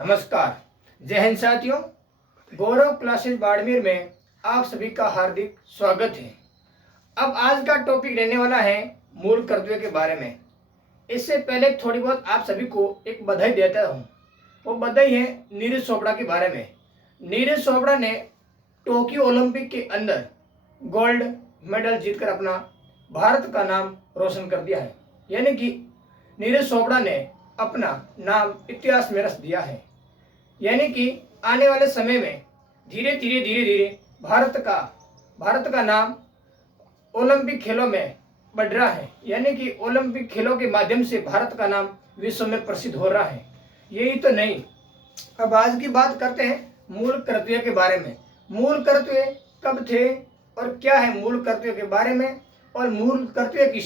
नमस्कार, जय हिंद साथियों। गौरव क्लासेस बाड़मेर में आप सभी का हार्दिक स्वागत है। अब आज का टॉपिक रहने वाला है मूल कर्तव्य के बारे में। इससे पहले थोड़ी बहुत आप सभी को एक बधाई देता हूँ। वो बधाई है नीरज चोपड़ा के बारे में। नीरज चोपड़ा ने टोक्यो ओलंपिक के अंदर गोल्ड मेडल जीतकर अपना भारत का नाम रोशन कर दिया है। यानी कि नीरज चोपड़ा ने अपना नाम इतिहास में रच दिया है। यानी कि आने वाले समय में धीरे धीरे भारत का नाम ओलंपिक खेलों में बढ़ रहा है। यानी कि ओलंपिक खेलों के माध्यम से भारत का नाम विश्व में प्रसिद्ध हो रहा है। यही तो नहीं, अब आज की बात करते हैं मूल कर्तव्य के बारे में। मूल कर्तव्य कब थे और क्या है मूल कर्तव्य के बारे में, और मूल कर्तव्य की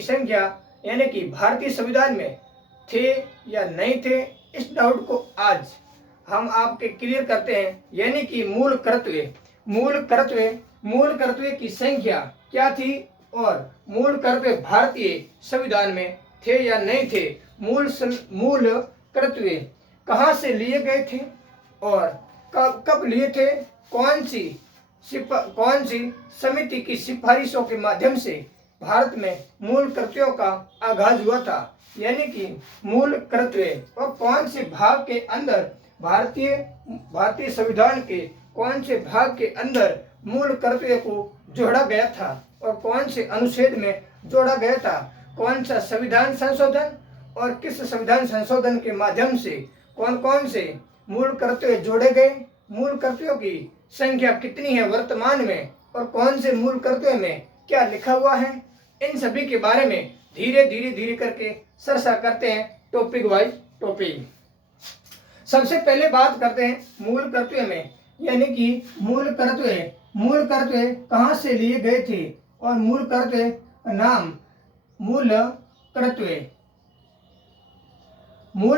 संख्या यानी कि भारतीय संविधान में थे या नहीं थे, इस डाउट को आज हम आपके क्लियर करते हैं। यानी कि मूल कर्तव्य की संख्या क्या थी और मूल कर्तव्य भारतीय संविधान में थे या नहीं थे, मूल कर्तव्य कहाँ से लिए गए थे और कब लिए थे, कौन सी समिति की सिफारिशों के माध्यम से भारत में मूल कर्तव्यों का आगाज हुआ था। यानी कि मूल कर्तव्य और कौन से भाग के अंदर भारतीय संविधान के कौन से भाग के अंदर मूल कर्तव्य को जोड़ा गया था और कौन से अनुच्छेद में जोड़ा गया था, कौन सा संविधान संशोधन और किस संविधान संशोधन के माध्यम से कौन कौन से मूल कर्तव्य जोड़े गए, मूल कर्तव्यों की संख्या कितनी है वर्तमान में और कौन से मूल कर्तव्य में क्या लिखा हुआ है, इन सभी के बारे में धीरे करके चर्चा करते हैं टॉपिक वाइज टॉपिक। सबसे पहले बात करते हैं मूल कर्तव्य में। यानी कि मूल कर्तव्य कहाँ से लिए गए थे और मूल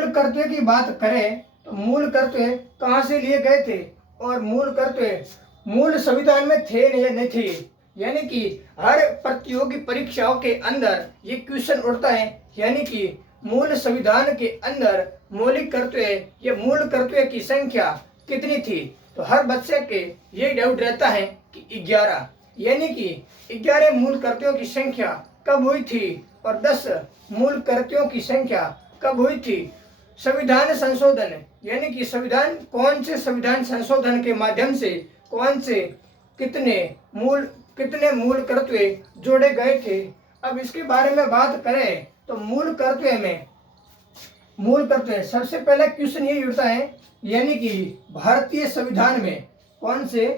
कर्तव्य की बात करें तो मूल कर्तव्य कहाँ से लिए गए थे और मूल कर्तव्य मूल संविधान में थे या नहीं थे। यानी कि हर प्रतियोगी परीक्षाओं के अंदर ये क्वेश्चन उठता है। यानी कि मूल संविधान के अंदर मौलिक कर्तव्य या मूल कर्तव्य की संख्या कितनी थी, तो हर बच्चे के ये डाउट रहता है कि 11। यानी कि 11 मूल कर्तव्यों की संख्या कब हुई थी और 10 मूल कर्तव्यों की संख्या कब हुई थी। संविधान संशोधन यानी कि कौन से संविधान संशोधन के माध्यम से कौन से कितने मूल कर्तव्य जोड़े गए थे। अब इसके बारे में बात करें तो मूल कर्तव्य सबसे पहले क्वेश्चन ये उठता है। यानी कि भारतीय संविधान में भारतीय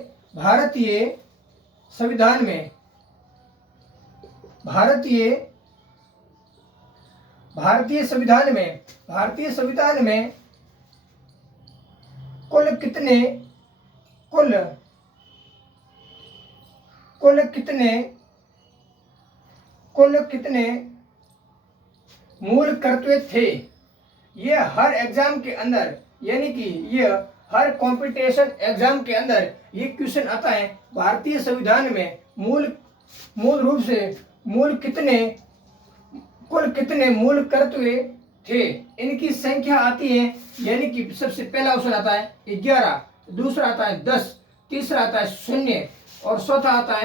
संविधान में कुल कितने मूल कर्तव्य थे। ये हर एग्जाम के अंदर यानी कि ये हर कंपटीशन एग्जाम के अंदर ये क्वेश्चन आता है। भारतीय संविधान में मूल रूप से कुल कितने मूल कर्तव्य थे, इनकी संख्या आती है। यानी कि सबसे पहला ऑप्शन आता है 11, दूसरा आता है 10, तीसरा आता है 0 और चौथा आता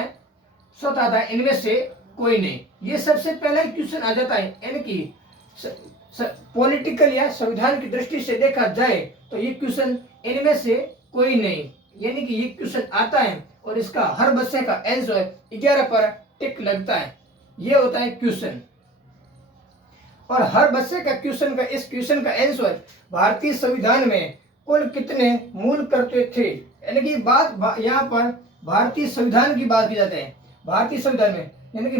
है इनमें से कोई नहीं। ये सबसे पहला क्वेश्चन आ जाता है। यानी कि पॉलिटिकल या संविधान की दृष्टि से देखा जाए तो ये क्वेश्चन इनमें से कोई नहीं, यानी कि ये क्वेश्चन आता है और इसका हर बच्चे का आंसर 11 पर टिक लगता है। ये होता है क्वेश्चन और हर बच्चे का इस क्वेश्चन का आंसर भारतीय संविधान में कुल कितने मूल कर्तव्य थे। यानी कि बात यहाँ पर भारतीय संविधान की बात की जाती है। भारतीय संविधान में यानी कि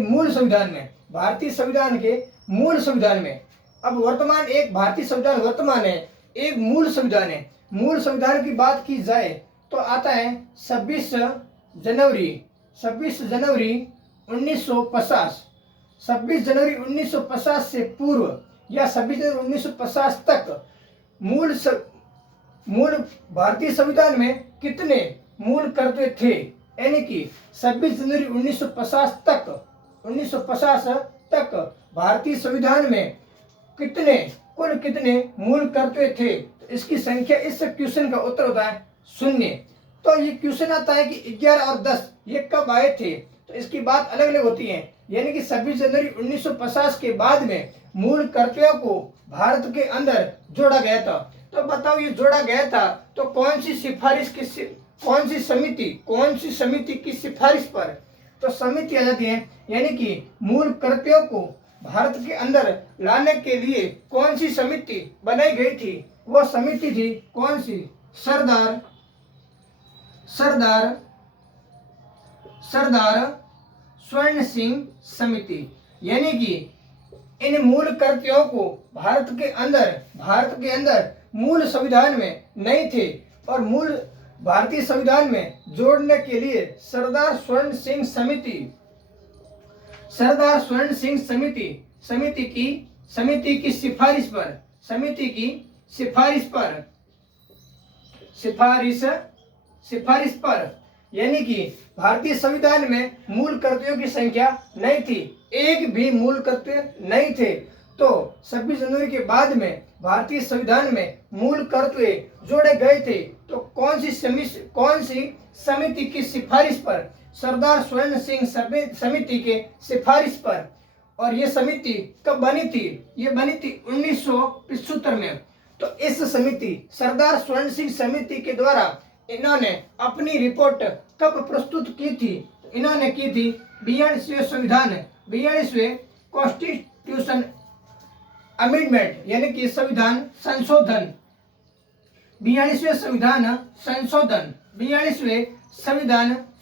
भारतीय संविधान के मूल संविधान में अब वर्तमान एक भारतीय संविधान वर्तमान है, एक मूल संविधान है। मूल संविधान की बात की जाए तो आता है 26 जनवरी 1950। 26 जनवरी 1950 से पूर्व या 26 जनवरी 1950 तक मूल भारतीय संविधान में कितने मूल कर्तव्य थे। यानी कि 26 जनवरी 1950 तक भारतीय संविधान में कुल कितने मूल कर्तव्य थे? तो इसकी संख्या, इस क्वेश्चन का उत्तर होता है 0। तो ये क्वेश्चन आता है कि 11 और 10 ये कब आए थे? तो इसकी बात अलग अलग होती है। यानी कि 26 जनवरी 1950 के बाद में मूल कर्तव्यों को भारत के अंदर जोड़ा गया था। तो बताओ, ये जोड़ा गया था तो कौन सी सिफारिश की, कौन सी समिति की सिफारिश पर? तो समिति आ जाती है। यानी कि मूल कर्तव्यों को भारत के अंदर लाने के लिए कौन सी समिति बनाई गई थी? वो समिति थी कौन सी? सरदार स्वर्ण सिंह समिति। यानी कि इन मूल कर्तव्यों को भारत के अंदर मूल संविधान में नहीं थे और मूल भारतीय संविधान में जोड़ने के लिए सरदार स्वर्ण सिंह समिति की सिफारिश पर यानी कि भारतीय संविधान में मूल कर्तव्यों की संख्या नहीं थी, एक भी मूल कर्तव्य नहीं थे। तो 26 जनवरी के बाद में भारतीय संविधान में मूल कर्तव्य जोड़े गए थे। तो कौन सी समिति की सिफारिश पर? सरदार स्वर्ण सिंह समिति के सिफारिश पर। और ये समिति कब बनी थी? ये बनी थी 1975 में। तो इस समिति, सरदार स्वर्ण सिंह समिति के द्वारा इन्होंने अपनी रिपोर्ट कब प्रस्तुत की थी? इन्होंने की थी 42वें कॉन्स्टिट्यूशन अमेंडमेंट, यानी कि संविधान संशोधन, 42वें संविधान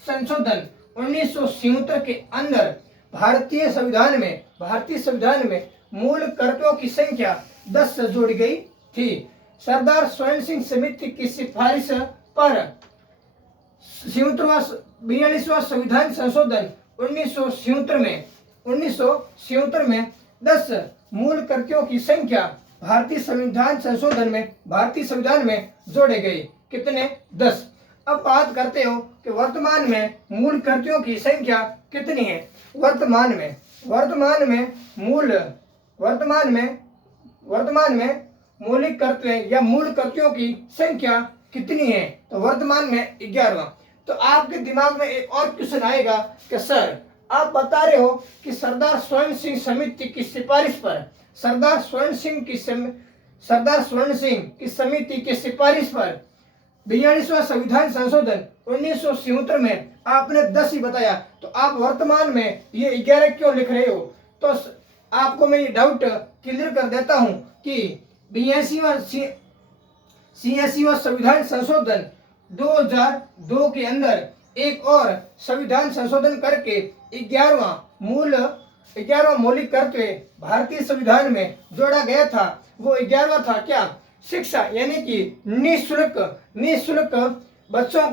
संशोधन 1976 के अंदर भारतीय संविधान में मूल कर्तव्यों की संख्या 10 से जोड़ी गई थी। सरदार स्वर्ण सिंह समिति की सिफारिश पर 42वां संविधान संशोधन 1977 में 10 मूल कर्तव्यों की संख्या भारतीय संविधान में जोड़े गए। कितने? 10। अब बात करते हो कि वर्तमान में मूल कर्तव्यों की संख्या कितनी है? वर्तमान में मौलिक कर्तव्य या मूल कर्तव्यों की संख्या कितनी है? तो वर्तमान में 11वां। तो आपके दिमाग में एक और क्वेश्चन आएगा कि सर, आप बता रहे हो कि सरदार स्वर्ण सिंह समिति की सिफारिश पर, सरदार स्वर्ण सिंह की समिति की सिफारिश पर 42वां संविधान संशोधन 1977 में आपने 10 ही बताया, तो आप वर्तमान में ये 11 क्यों लिख रहे हो? तो आपको मैं ये डाउट क्लियर कर देता हूं कि 86वां संविधान संशोधन 2002 के अंदर एक और संविधान संशोधन करके 11वां मौलिक कर्तव्य भारतीय संविधान में जोड़ा गया था। वो 11वां था क्या? शिक्षा, यानी कि निःशुल्क बच्चों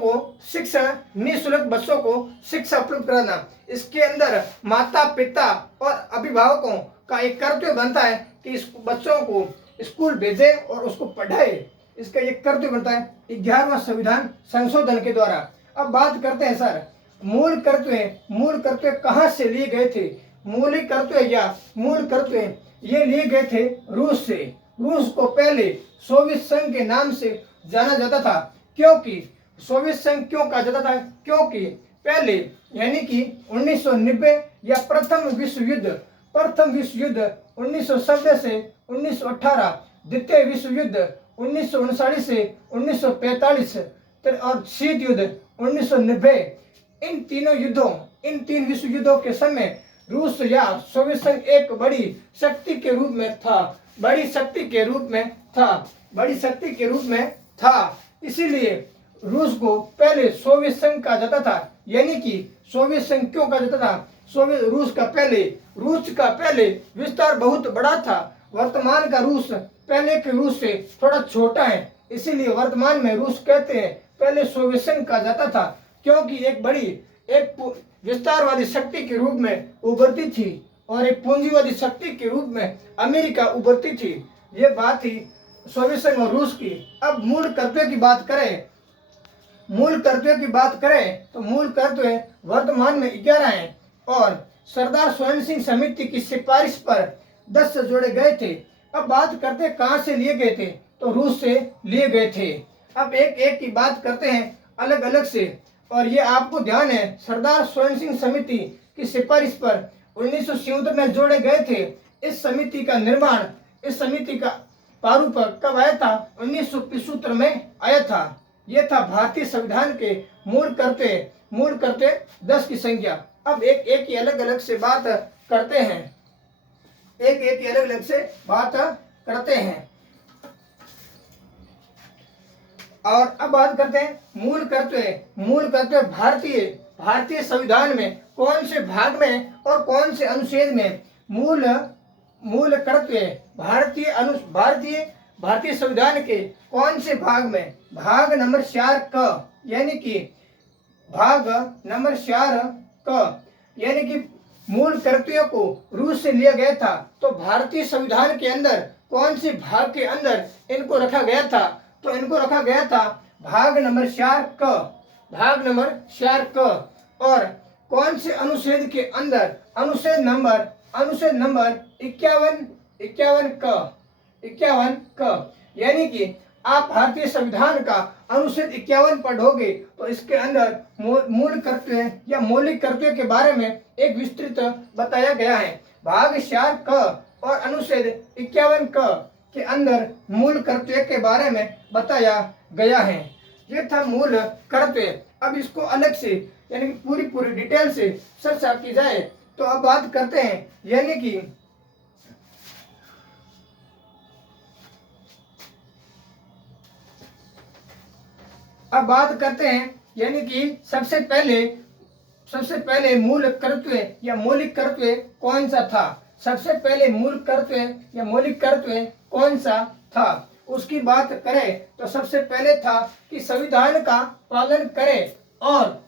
को शिक्षा उपलब्ध कराना। इसके अंदर माता पिता और अभिभावकों का एक कर्तव्य बनता है कि इस बच्चों को स्कूल भेजे और उसको पढ़ाए। इसका एक कर्तव्य बनता है 11वां संविधान संशोधन के द्वारा। अब बात करते हैं सर, मूल कर्तव्य कहाँ से लिए गए थे? मूल कर्तव्य ये लिए गए थे रूस से। रूस को पहले सोवियत संघ के नाम से जाना जाता था। क्योंकि सोवियत संघ क्यों कहा जाता था? क्योंकि पहले यानी कि 1990 या प्रथम विश्व युद्ध 1970 से 1918, द्वितीय विश्व युद्ध 1939 से 1945 और शीत युद्ध 1990, इन तीन विश्व युद्धों के समय रूस या सोवियत संघ एक बड़ी शक्ति के रूप में था। इसीलिए रूस को पहले सोवियत संघ कहा जाता था। यानी कि सोवियत संघ क्यों कहा जाता था? रूस का पहले विस्तार बहुत बड़ा था। वर्तमान का रूस पहले के रूस से थोड़ा छोटा है, इसीलिए वर्तमान में रूस कहते हैं। पहले सोवियत संघ कहा जाता था क्योंकि एक विस्तारवादी शक्ति के रूप में उभरती थी और एक पूंजीवादी शक्ति के रूप में अमेरिका उभरती थी। ये बात थी सोवियत संघ और रूस की। अब मूल कर्तव्य की बात करें तो मूल कर्तव्य वर्तमान में 11 हैं और सरदार स्वर्ण सिंह समिति की सिफारिश पर 10 से जोड़े गए थे। अब बात करते हैं कहाँ से लिए गए थे, तो रूस से लिए गए थे। अब एक एक की बात करते हैं अलग अलग से। और ये आपको ध्यान है, सरदार स्वर्ण सिंह समिति की सिफारिश पर 1977 में जोड़े गए थे। इस समिति का निर्माण, इस समिति का प्रारूप कब आया था? 1975 में आया था। यह था भारतीय संविधान के मूल करते 10 की संख्या। अब एक एक की अलग अलग से बात करते हैं, एक एक की अलग अलग से बात करते हैं। और अब बात करते हैं मूल कर्तव्य भारतीय संविधान में कौन से भाग में और कौन से अनुच्छेद में मूल कर्तव्य भारतीय संविधान के कौन से भाग में? भाग नंबर 4 क, यानी कि भाग नंबर 4 क, यानी कि मूल कर्तव्यों को रूस से लिया गया था। तो भारतीय संविधान के अंदर कौन से भाग के अंदर इनको रखा गया था? तो इनको रखा गया था भाग नंबर 4 क, भाग नंबर 4 क। और कौन से अनुच्छेद के अंदर? अनुच्छेद नंबर 51 क, यानी कि आप भारतीय संविधान का अनुच्छेद 51 पढ़ोगे तो इसके अंदर मूल कर्तव्य या मौलिक कर्तव्य के बारे में एक विस्तृत बताया गया है। भाग 4 क और अनुच्छेद 51 क के अंदर मूल कर्तव्य के बारे में बताया गया है। ये था मूल कर्तव्य। अब इसको अलग से यानी कि पूरी डिटेल से चर्चा की जाए तो अब बात करते हैं, यानी कि अब बात करते हैं, यानी कि सबसे पहले मूल कर्तव्य या मौलिक कर्तव्य कौन सा था? सबसे पहले मूल कर्तव्य या मौलिक कर्तव्य कौन सा था? उसकी बात करें तो सबसे पहले था कि संविधान का पालन करें और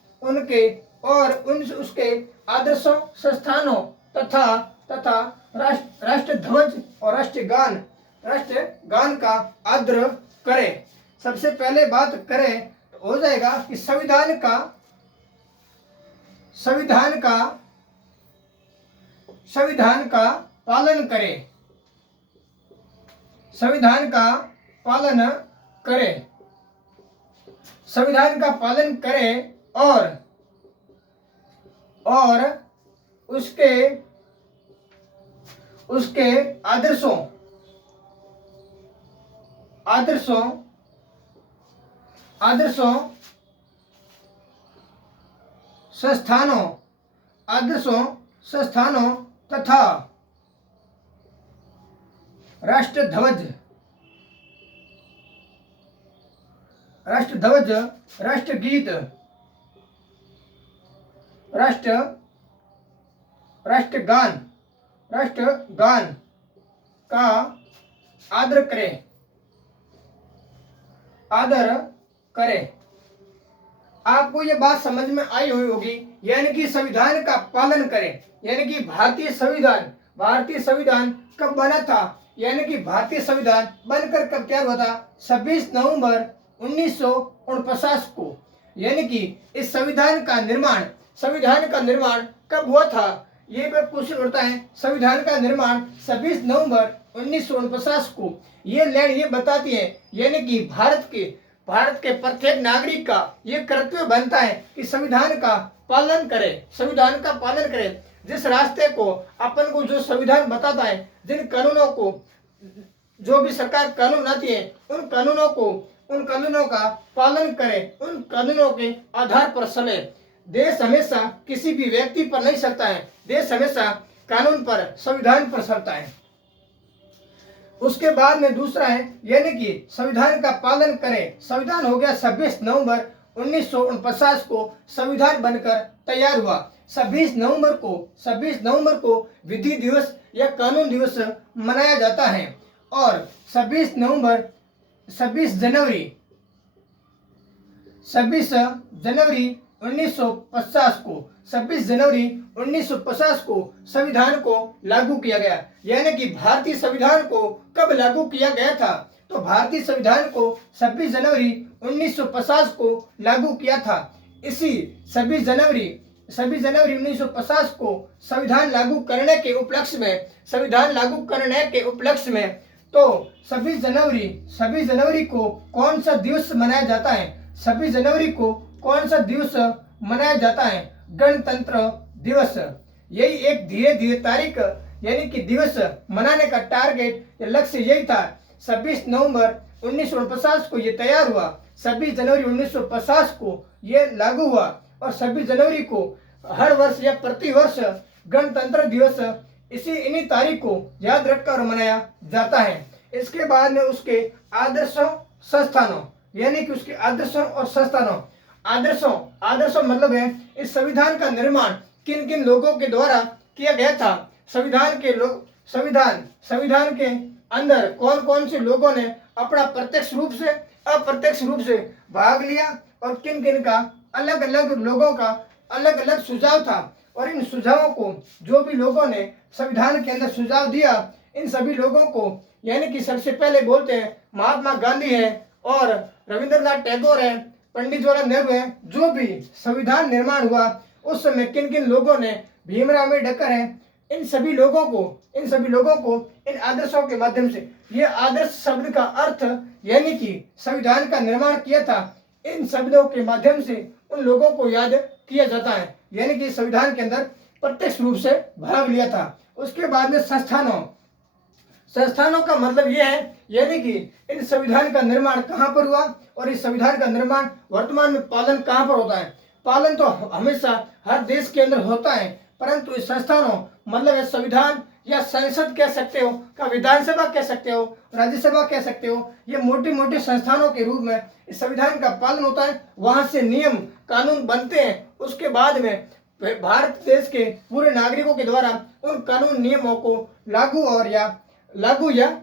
उसके आदर्शों, संस्थानों तथा राष्ट्र ध्वज और राष्ट्रगान का आदर करें। सबसे पहले बात करें तो हो जाएगा कि संविधान का पालन करें, संविधान का पालन करें और उसके आदर्शों संस्थानों तथा राष्ट्रध्वज, राष्ट्रगीत, राष्ट्रगान का आदर करें। आपको ये बात समझ में आई हुई होगी, यानी कि संविधान का पालन करें, यानी कि भारतीय संविधान कब बना था? यानी कि भारतीय संविधान बनकर कब तैयार हुआ था? 26 नवंबर 1949 को। यानी कि इस संविधान का निर्माण कब हुआ था? ये क्वेश्चन उठता है। संविधान का निर्माण 26 नवंबर 1949 को। ये लाइन ये बताती है, यानी कि भारत के प्रत्येक नागरिक का ये कर्तव्य बनता है कि संविधान का पालन करे। जिस रास्ते को अपन को जो संविधान बताता है, जिन कानूनों को जो भी सरकार कानून बनाती है, उन कानूनों का पालन करें, उन कानूनों के आधार पर चले। देश हमेशा किसी भी व्यक्ति पर नहीं चलता है, देश हमेशा कानून पर, संविधान पर चलता है। उसके बाद में दूसरा है, यानी कि संविधान का पालन करें। संविधान हो गया 26 नवंबर 1949 को संविधान बनकर तैयार हुआ। 26 नवंबर को विधि दिवस या कानून दिवस मनाया जाता है। और 26 जनवरी 1950 को संविधान को लागू किया गया। यानी कि भारतीय संविधान को कब लागू किया गया था? तो भारतीय संविधान को 26 जनवरी 1950 को लागू किया था। इसी 26 जनवरी 1950 को संविधान लागू करने के उपलक्ष्य में तो 26 जनवरी को कौन सा दिवस मनाया जाता है? 26 जनवरी को कौन सा दिवस मनाया जाता है? गणतंत्र दिवस। यही एक धीरे धीरे तारीख यानी कि दिवस मनाने का टारगेट या लक्ष्य यही था। 26 नवंबर 1949 को ये तैयार हुआ, 26 जनवरी 1950 को ये लागू हुआ और 26 जनवरी को हर वर्ष या प्रति वर्ष गणतंत्र दिवस इन्हीं तारीख को याद रखकर मनाया जाता है। इसके बाद में उसके आदर्शों संस्थानों यानी कि उसके आदर्शों और संस्थानों, आदर्शों मतलब है इस संविधान का निर्माण किन किन लोगों के द्वारा किया गया था। संविधान के अंदर कौन कौन से लोगों ने अपना प्रत्यक्ष रूप से अप्रत्यक्ष रूप से भाग लिया और किन किन का अलग अलग लोगों का अलग अलग सुझाव था, और इन सुझावों को जो भी लोगों ने संविधान के अंदर सुझाव दिया, इन सभी लोगों को यानी कि सबसे पहले बोलते हैं महात्मा गांधी है और रविंद्रनाथ टैगोर है, पंडित जवाहरलाल नेहरू है। जो भी संविधान निर्माण हुआ उस समय किन किन लोगों ने, भीमराव अम्बेडकर है, इन सभी लोगों को इन आदर्शों के माध्यम से, ये आदर्श शब्द का अर्थ यानी कि संविधान का निर्माण किया था, इन शब्दों के माध्यम से उन लोगों को याद किया जाता है यानी कि संविधान के अंदर प्रत्यक्ष रूप से भाग लिया था। उसके बाद में संस्थानों का मतलब यह है यानी कि इन संविधान का निर्माण कहाँ पर हुआ और इस संविधान का निर्माण वर्तमान में पालन कहाँ पर होता है। पालन तो हमेशा हर देश के अंदर होता है, परंतु इस संस्थानों मतलब संविधान या संसद कह सकते हो, का विधानसभा कह सकते हो, राज्यसभा कह सकते हो, ये मोटे मोटे संस्थानों के रूप में इस संविधान का पालन होता है। वहां से नियम कानून बनते हैं, उसके बाद में भारत देश के पूरे नागरिकों के द्वारा उन कानून नियमों को लागू या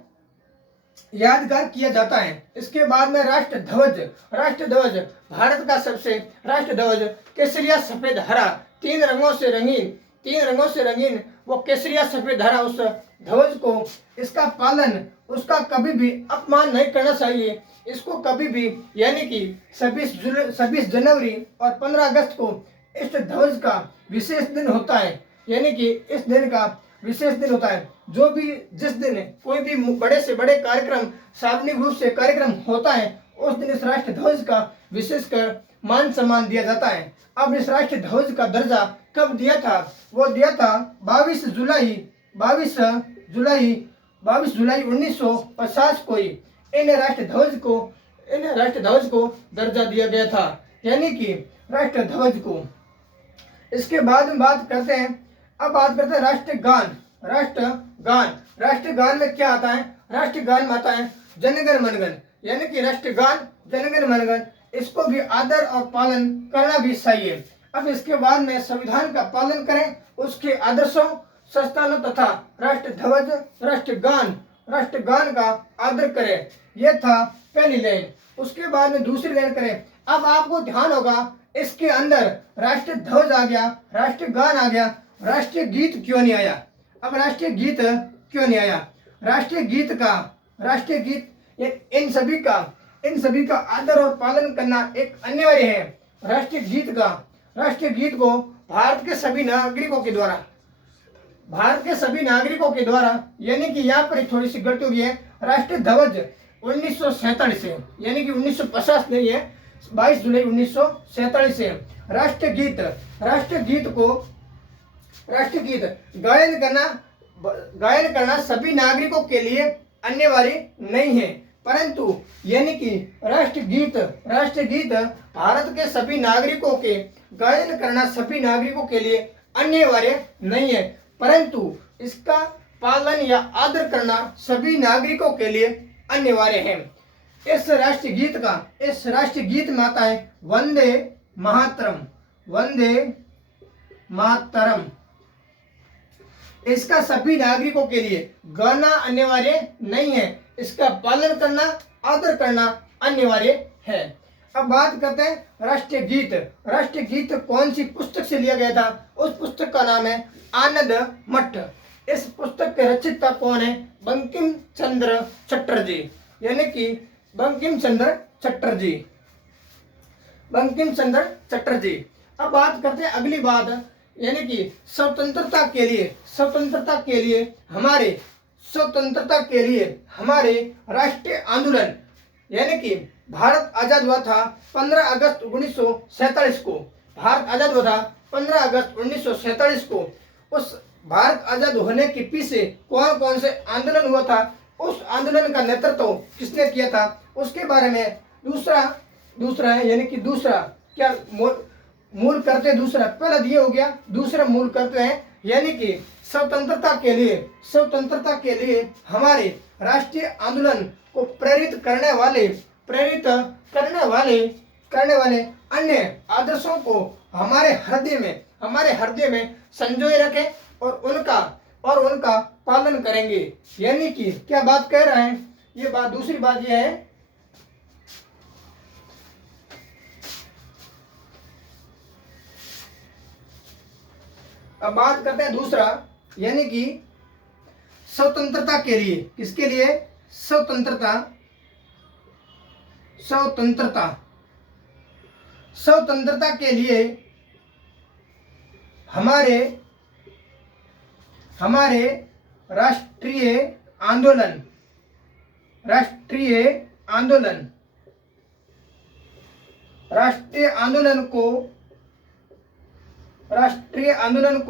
यादगार किया जाता है। इसके बाद में राष्ट्र ध्वज भारत का सबसे राष्ट्र ध्वज केसरिया सफेद हरा, तीन रंगों से रंगीन वो केसरिया सफेद हरा उस ध्वज को, इसका पालन, उसका कभी भी अपमान नहीं करना चाहिए। इसको कभी भी यानी कि 26 जनवरी और 15 अगस्त को इस ध्वज का विशेष दिन होता है यानी कि इस दिन का विशेष दिन होता है। जो भी जिस दिन कोई भी बड़े से बड़े कार्यक्रम, सार्वजनिक रूप से कार्यक्रम होता है, उस दिन इस राष्ट्र ध्वज का विशेषकर मान सम्मान दिया जाता है। अब इस राष्ट्र ध्वज का दर्जा कब दिया था? वो दिया था 22 जुलाई 1950 को ही इन राष्ट्र ध्वज को दर्जा दिया गया था यानी कि राष्ट्र ध्वज को। इसके बाद में बात करते हैं राष्ट्रगान। राष्ट्रगान में क्या आता है? राष्ट्रगान में आता है जनगण मनगण यानी कि राष्ट्रगान जनगण मनगण, इसको भी आदर और पालन करना भी चाहिए। अब इसके बाद में संविधान का पालन करें, उसके आदर्शों, संस्थानों तथा राष्ट्र ध्वज राष्ट्रगान का आदर करें। यह था पहली लाइन। उसके बाद में दूसरी लाइन करें। अब आपको ध्यान होगा इसके अंदर राष्ट्र ध्वज आ गया, राष्ट्रगान आ गया, राष्ट्रीय गीत क्यों नहीं आया? अब राष्ट्रीय गीत क्यों नहीं आया? राष्ट्रीय गीत इन सभी का आदर और पालन करना एक अनिवार्य है। राष्ट्रीय गीत को भारत के सभी नागरिकों के द्वारा यानी कि यहाँ पर थोड़ी सी गलती हुई है। राष्ट्रीय ध्वज 1947 से यानी कि 1950 नहीं है, 22 जुलाई 1947 से। राष्ट्रीय गीत गायन करना सभी नागरिकों के लिए अनिवार्य नहीं है, परंतु यानी कि राष्ट्रीय गीत भारत के सभी नागरिकों के गायन करना सभी नागरिकों के लिए अनिवार्य नहीं है, परंतु इसका पालन या आदर करना सभी नागरिकों के लिए अनिवार्य है। इस राष्ट्रीय गीत में आता है वंदे मातरम। इसका सभी नागरिकों के लिए गाना अनिवार्य नहीं है, इसका पालन करना, आदर करना अनिवार्य है। अब बात करते हैं राष्ट्रीय गीत कौन सी पुस्तक से लिया गया था? उस पुस्तक का नाम है आनंद मठ। इस पुस्तक के रचयिता कौन है? बंकिम चंद्र चटर्जी यानी कि बंकिम चंद्र चटर्जी। अब बात करते हैं अगली बात यानी कि स्वतंत्रता के लिए हमारे स्वतंत्रता के लिए हमारे राष्ट्रीय आंदोलन यानी कि भारत आजाद हुआ था 15 अगस्त 1947 को। भारत आजाद हुआ था 15 अगस्त 1947 को। उस भारत आजाद होने के पीछे कौन कौन से आंदोलन हुआ था, उस आंदोलन का नेतृत्व किसने किया था, उसके बारे में दूसरा है यानी कि दूसरा क्या मूल करते दूसरा, पहला दिए हो गया, दूसरा मूल करते हैं यानी कि स्वतंत्रता के लिए हमारे राष्ट्रीय आंदोलन को प्रेरित करने वाले अन्य आदर्शों को हमारे हृदय में संजोए रखें और उनका पालन करेंगे। यानी कि क्या बात कह रहा है, ये बात दूसरी बात ये है, अब बात करते हैं दूसरा यानी कि स्वतंत्रता के लिए, किसके लिए, स्वतंत्रता के लिए हमारे राष्ट्रीय आंदोलन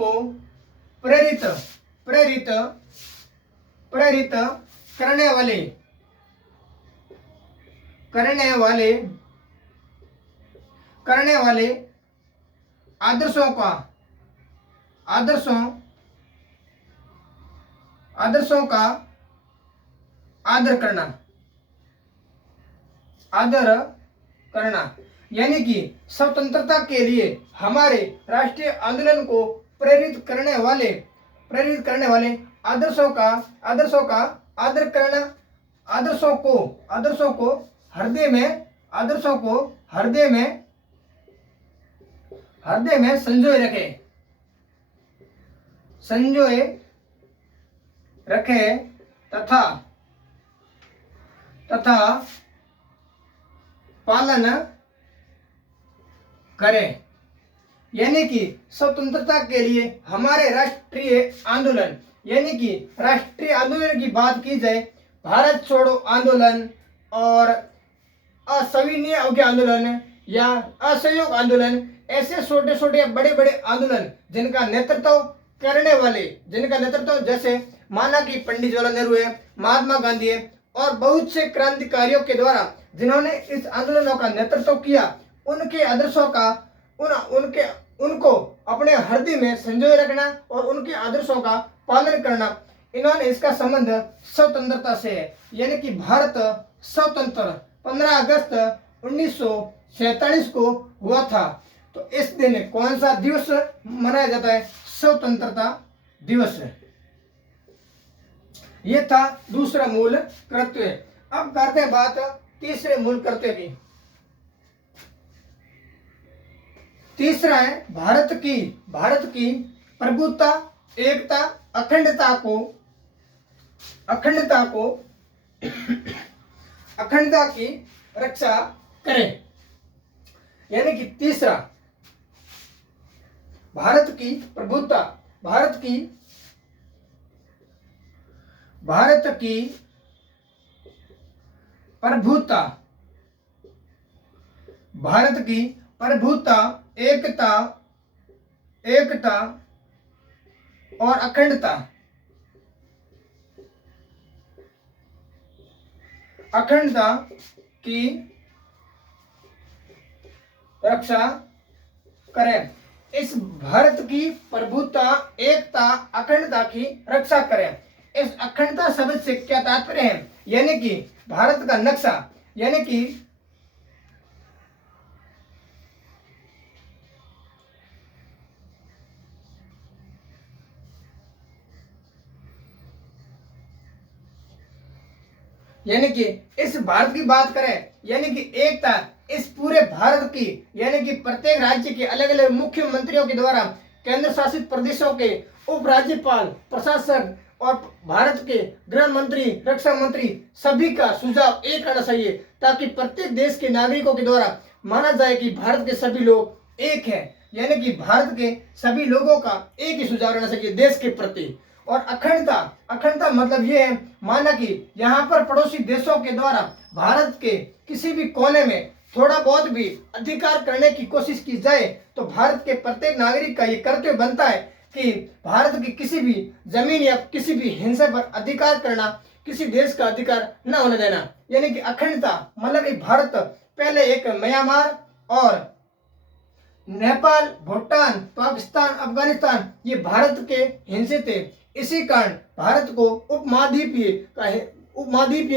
को प्रेरित करने वाले आदर्शों का आदर करना यानी कि स्वतंत्रता के लिए हमारे राष्ट्रीय आंदोलन को प्रेरित करने वाले आदर्शों का आदर करना, आदर्शों को हृदय में संजोए रखे तथा पालन करें। यानी कि स्वतंत्रता के लिए हमारे राष्ट्रीय आंदोलन यानी कि राष्ट्रीय आंदोलन की बात की जाए, भारत छोड़ो आंदोलन और असविनय अवज्ञा आंदोलन या असहयोग आंदोलन, ऐसे छोटे छोटे या बड़े बड़े आंदोलन जिनका नेतृत्व जैसे माना कि पंडित जवाहरलाल नेहरू है, महात्मा गांधी है और बहुत से क्रांतिकारियों के द्वारा जिन्होंने इस आंदोलनों का नेतृत्व किया, उनके आदर्शों का उनको अपने हृदय में संजोए रखना और उनके आदर्शों का पालन करना। इन्होंने इसका संबंध स्वतंत्रता से है। यानी कि भारत स्वतंत्र 15 अगस्त 1947 को हुआ था। तो इस दिन कौन सा दिवस मनाया जाता है, स्वतंत्रता दिवस। ये था दूसरा मूल कर्तव्य। अब करते हैं बात तीसरे मूल कर्तव्य की। तीसरा है भारत की प्रभुत्ता, एकता, अखंडता की रक्षा करें। यानी कि तीसरा भारत की प्रभुत्ता, भारत की प्रभुत्ता, एकता और अखंडता की रक्षा करें। इस भारत की प्रभुत्ता, एकता, अखंडता की रक्षा करें। इस अखंडता शब्द से क्या तात्पर्य है, यानी कि भारत का नक्शा, यानी कि इस भारत की बात करें, यानी कि एकता इस पूरे भारत की, यानी कि प्रत्येक राज्य के अलग अलग मुख्यमंत्रियों के द्वारा केंद्र शासित प्रदेशों के उपराज्यपाल, प्रशासक और भारत के गृह मंत्री, रक्षा मंत्री सभी का सुझाव एक रहना चाहिए, ताकि प्रत्येक देश के नागरिकों के द्वारा माना जाए कि भारत के सभी लोग एक हैं। यानी कि भारत के सभी लोगों का एक ही सुझाव रहना चाहिए देश के प्रति। और अखंडता, अखंडता मतलब ये है माना कि यहाँ पर पड़ोसी देशों के द्वारा भारत के किसी भी कोने में थोड़ा बहुत भी अधिकार करने की कोशिश की जाए तो भारत के प्रत्येक नागरिक का ये कर्तव्य बनता है कि भारत की किसी भी जमीन या किसी भी हिस्से पर अधिकार करना, किसी देश का अधिकार न होने देना, यानी कि अखंडता मतलब एक भारत पहले एक म्यांमार और नेपाल, भूटान, पाकिस्तान, अफगानिस्तान ये भारत के हिस्से थे। इसी कारण भारत को उपमहाद्वीपीय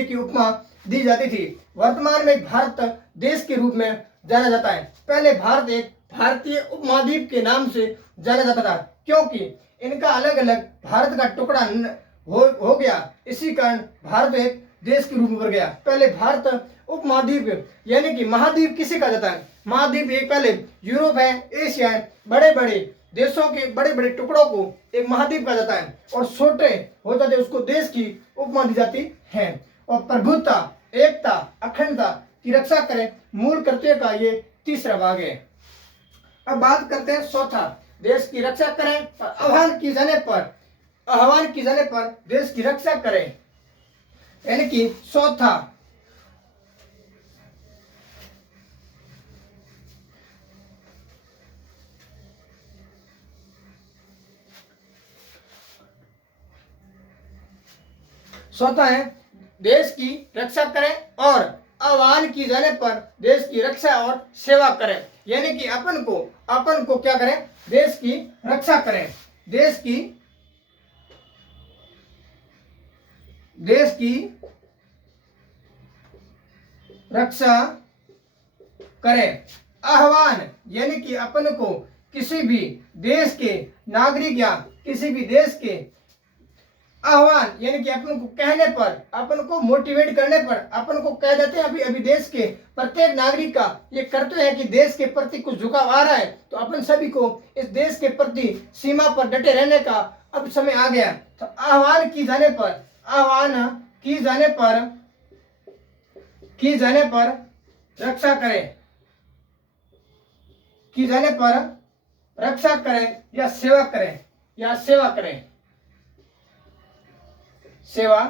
की उपमा दी जाती थी। वर्तमान में भारत देश के रूप में जाना जाता है। पहले भारत एक भारतीय उपमहाद्वीप के नाम से जाना जाता था क्योंकि इनका अलग अलग भारत का टुकड़ा हो गया। इसी कारण भारत एक देश के रूप में उभर गया। पहले भारत उपमहाद्वीप यानी कि महाद्वीप किसे कहा जाता है? महाद्वीप एक पहले यूरोप है, एशिया है, बड़े बड़े देशों के बड़े बड़े टुकड़ों को एक महाद्वीप कहा जाता है और छोटे हो जाते उसको देश की उपमा दी जाती है। और प्रभुत्व, एकता, अखंडता की रक्षा करें मूल कर्तव्य का ये तीसरा भाग है। अब बात करते हैं चौथा, देश की रक्षा करें और आह्वान किए जाने पर देश की रक्षा करें, यानी कि चौथा है देश की रक्षा करें और आह्वान की जाने पर देश की रक्षा और सेवा करें, यानी कि अपन को क्या करें? देश की रक्षा करें, देश की रक्षा करें। आह्वान यानी कि अपन को किसी भी देश के नागरिक या किसी भी देश के आह्वान यानी कि अपन को कहने पर, अपन को मोटिवेट करने पर अपन को कह देते हैं अभी देश के प्रत्येक नागरिक का ये कर्तव्य है कि देश के प्रति कुछ झुकाव आ रहा है तो अपन सभी को इस देश के प्रति सीमा पर डटे रहने का अब समय आ गया। तो आह्वान की जाने पर रक्षा करें, रक्षा करें या सेवा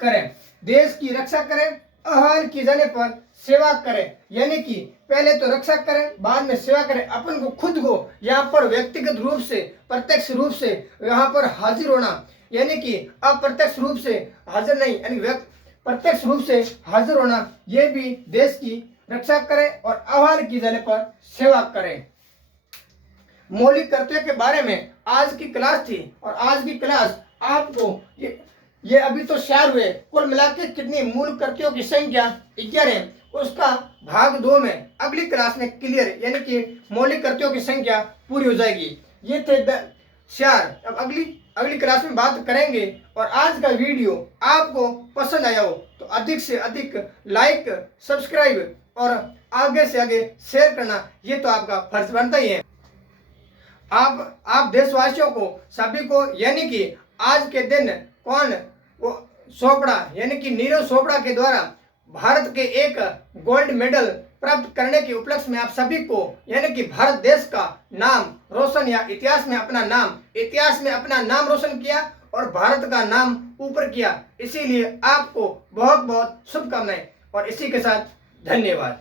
करें, देश की रक्षा करें, आह्वान की जाने पर सेवा करें, यानी कि पहले तो रक्षा करें बाद में सेवा करें। अपन को खुद को यहाँ पर व्यक्तिगत रूप से, प्रत्यक्ष रूप से यहाँ पर हाजिर होना, यानी कि अप्रत्यक्ष रूप से हाजिर नहीं, यानी प्रत्यक्ष रूप से हाजिर होना, ये भी देश की रक्षा करें और आह्वान की जाने पर सेवा करें। मौलिक कर्तव्य के बारे में आज की क्लास थी और आज की क्लास आपको ये अभी तो 4 हुए, कुल मिला के कितनी मूल कर्तव्यों की संख्या 11, उसका भाग 2 में अगली क्लास में क्लियर यानी कि मौलिक कर्तव्यों की संख्या पूरी हो जाएगी। ये थे 4, अब अगली क्लास में बात करेंगे। और आज का वीडियो आपको पसंद आया हो तो अधिक से अधिक लाइक, सब्सक्राइब और आगे से आगे शेयर करना ये तो आपका फर्ज बनता ही है। आप देशवासियों को सभी को, यानी कि आज के दिन चोपड़ा यानी कि नीरज चोपड़ा के द्वारा भारत के एक गोल्ड मेडल प्राप्त करने के उपलक्ष्य में आप सभी को, यानी कि भारत देश का नाम रोशन या इतिहास में अपना नाम रोशन किया और भारत का नाम ऊपर किया, इसीलिए आपको बहुत बहुत शुभकामनाएं और इसी के साथ धन्यवाद।